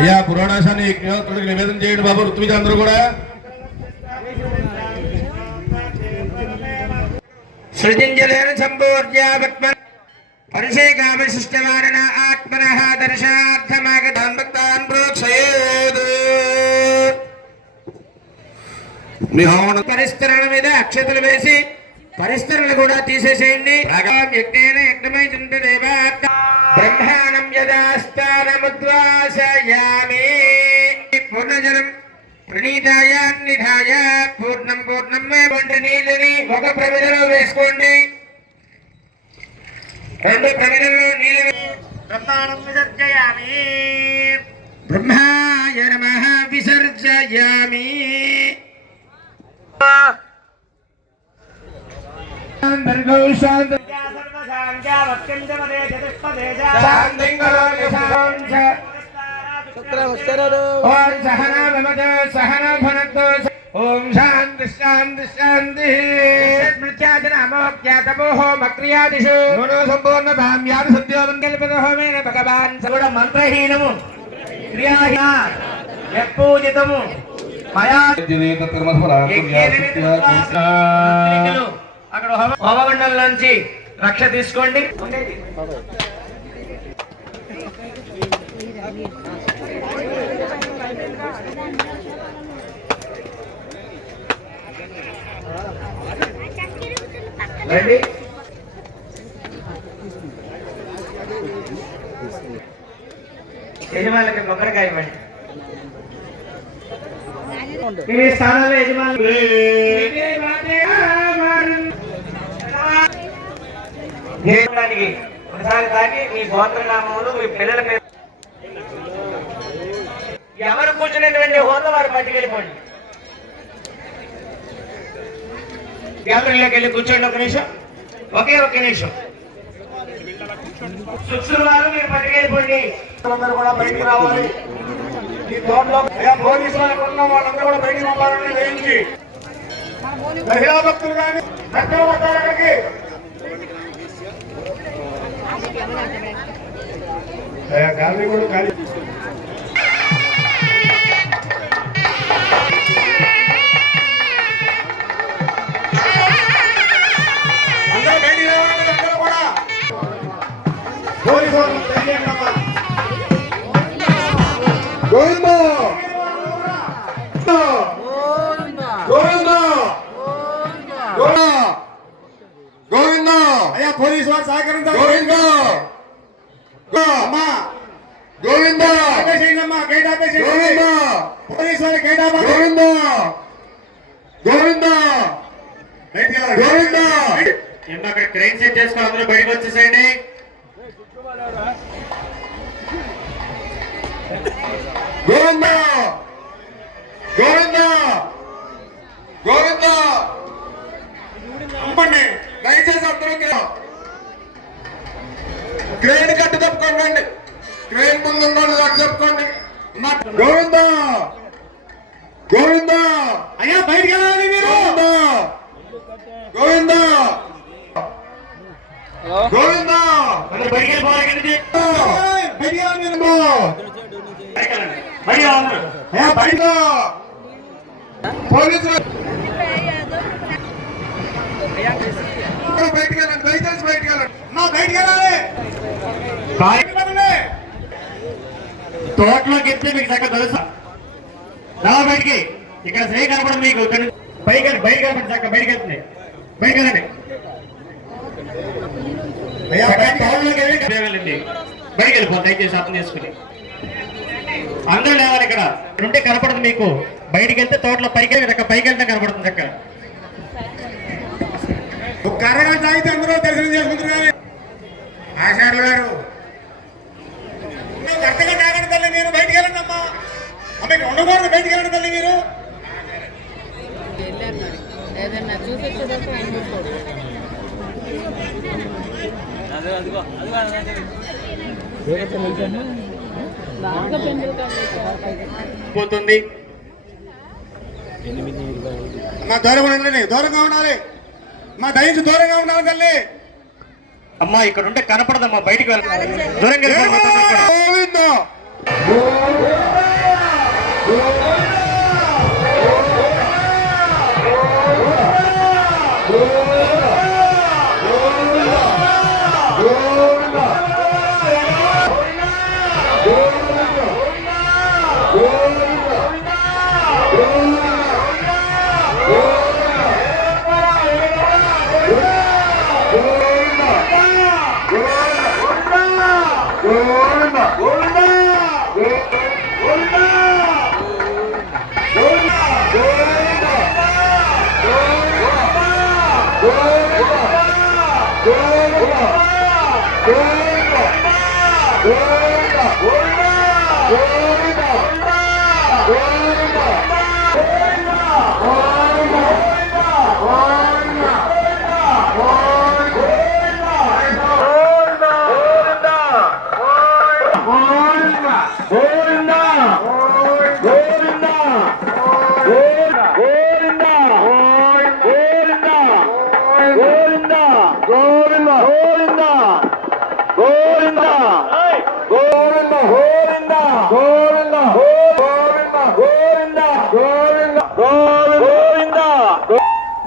అయ్యా పురాణాశాన్ని నివేదన చేయండి బాబు. ఋత్విజులందరూ కూడా సృజింజలేన సంపూర్యావత్మ పరిశేకావిశిష్టవారణ ఆత్మనః దర్శనార్థమాగతాన్ భక్తాన్ ప్రోక్షయేత్. పరిస్తరణ మీద అక్షతలు వేసి పరిస్తరణలు కూడా తీసేసేయండి. యజ్ఞేన యజ్ఞమై చింతదేవా బ్రహ్మాణం యదాస్థానముద్వాసయామి. పూర్ణజలం ప్రణీతాయ నిధాయ పూర్ణం పూర్ణం వంటి నీళ్ళని ఒక ప్రమిదలో వేసుకోండి. రెండు ప్రమిదల్లో నీళ్ళు బ్రహ్మాణం విసర్జయామి. బ్రహ్మాయ నమః విసర్జయామి. ఓం శాంతి శాంతి శాంతి. క్రియాదిషు సంపూర్ణ భామ్యాది సత్యోకల్పిత హోమేన భగవాన్ కూడా మంత్రహీనము క్రియాహీన యత్పూజితము అక్కడ హోమమండలం నుంచి రక్ష తీసుకోండి. రండి. యజమానులకి కొబ్బరికాయ ఇవ్వండి. ఈ స్థానంలో యజమానులు ఒకసారి తాకి మీ గోత్రనామములు మీ పిల్లల మీద ఎవరు కూర్చునేటువంటి హోదా వారు పట్టుకెళ్ళిపోండి. గ్యాలరీలోకి వెళ్ళి కూర్చోండి. ఒక నిమిషం, ఒకే ఒక్క నిమిషం. సుక్షులు వారు మీరు పట్టుకెళ్ళిపోండి. అందరూ కూడా బయటికి రావాలి. ఈ తోటలో పోలీసు వాళ్ళకు ఉన్న వాళ్ళందరూ కూడా బయటికి రావాలని వేయించి మహిళా భక్తులు కానీ భక్తులు వస్తారు. అక్కడికి గాలి కూడా గాలి అందరూ బయటికి రావాలి. అందరూ కూడా పోలీసు వాళ్ళు గోవింద గోవింద గోవింద. అయ్యా పోలీసు వారు సహకరించాలి. గోవింద అమ్మా గోవింద. ఆపేసేయండమ్మా, గేట్ ఆపేసేయండి. గోవింద పోలీసు వారి గేట్ ఆపేసి. గోవింద గోవింద గోవింద. అక్కడ ట్రైన్ సెట్ చేసుకుని అందరూ బయటకు వచ్చేసేయండి. గోవింద గోవింద గోవింద. అమ్మండి దయచేసి అందరూ క్రేన్ కట్టు తప్పుకోండి. క్రేన్ ముందు అట్టు తప్పుకోండి. గోవింద గోవింద. అయ్యా బయటికి వెళ్ళాలి మీరు. గోవింద గోవింద. బయటికి వెళ్ళిపోవాలి. పోలీసులు బయటికి వెళ్ళండి. దయచేసి బయటికి వెళ్ళండి. బయటికి వెళ్ళాలి. తోటలోకి వెళ్తే మీకు చక్కగా తెలుసా. రా బయటికి. ఇక్కడ శ్రీ కనపడదు మీకు. బయట కనపడి చక్కగా బయటకి వెళ్తుంది. బయటకి వెళ్ళండి. బయటకి వెళ్ళిపోతుంది. దయచేసి అర్థం చేసుకుని అందరూ లేవాలి. ఇక్కడ ఉంటే కనపడదు మీకు. బయటికి వెళ్తే తోటలో పైకి వెళ్తే కనపడుతుంది. చక్కగా ఒక అరగంట తాగితే అందరూ దర్శనం చేసుకుంటున్నారు. ఆచార్యులు గారు కరెక్ట్గా తాగండి తల్లి. మీరు బయటికి వెళ్ళండి అమ్మా. మీకు ఉండకూడదు. బయటికి వెళ్ళండి తల్లి. మీరు పోతుంది. మా దూరంగా ఉండండి. దూరంగా ఉండాలి. మా దయించి దూరంగా ఉండాలి తల్లి. అమ్మా ఇక్కడ ఉంటే కనపడదమ్మా. బయటికి వెళ్ళాలి. దూరంగా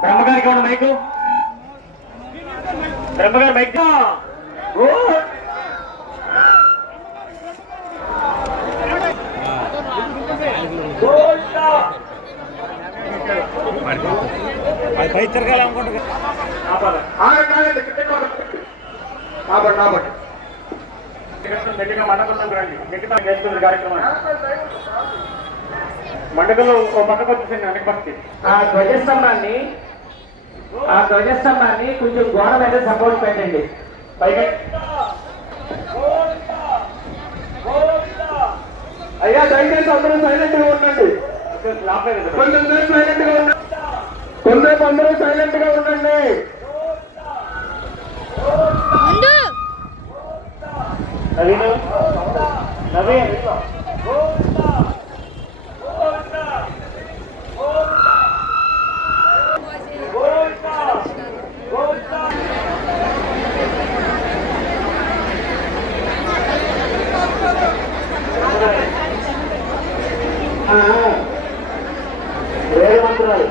బ్రహ్మగారికి ఉన్న మైకు బ్రహ్మగారి మైక్ పై తిరగాలి అనుకుంటా మండపంలో ఒక పక్కకు వచ్చేసింది వెనక పక్కకి ఆ ధ్వజస్తంభాన్ని కొంచెం గోడ మీద సపోర్ట్ పెట్టండి. పైకి అయ్యా దయచేసి అందరూ సైలెంట్ గా ఉండండి. కొంచెం సైలెంట్ గా ఉండండి. కొంచెం అందరూ సైలెంట్ గా ఉండండి. నవీన్ నవీన్ వేరే మంత్రాలు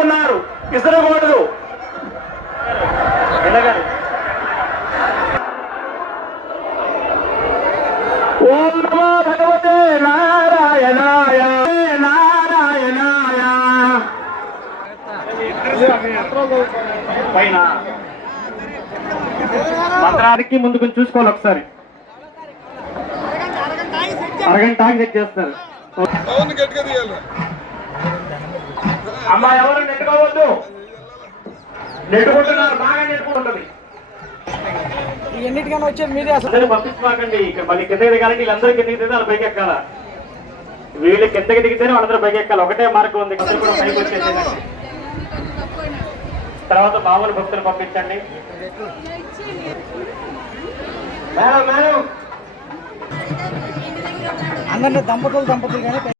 ఉన్నారు ఇసరకూడదు. ఓం నమో భగవతే నారాయణాయ నారాయణాయ. పైన మంత్రానికి ముందు కొంచెం చూసుకోవాలి ఒకసారి. అరగంట ఆగి సెట్ చేస్తారు. అమ్మా ఎవరు నెట్టుకోవద్దు, నెట్టుకుంటున్నారు, బాగా నెట్టుకుంటుంది. ఎన్నిటికైనా వచ్చేది మీరే అసలు. అందరూ పంపించమాకండి. ఇక్కడ మళ్ళీ కిందకి దిగాలంటే వీళ్ళందరూ కిందకి దిగితే వాళ్ళు పైకి ఎక్కాల. వీళ్ళు కిందకి దిగితేనే వాళ్ళందరూ పైకి ఎక్కాలి. ఒకటే మార్గం ఉంది, అందరూ కూడా పైకి వచ్చేసేయండి. తర్వాత మామూలు భక్తులు పంపించండి. మేడం అందరినీ దంపతులు కానీ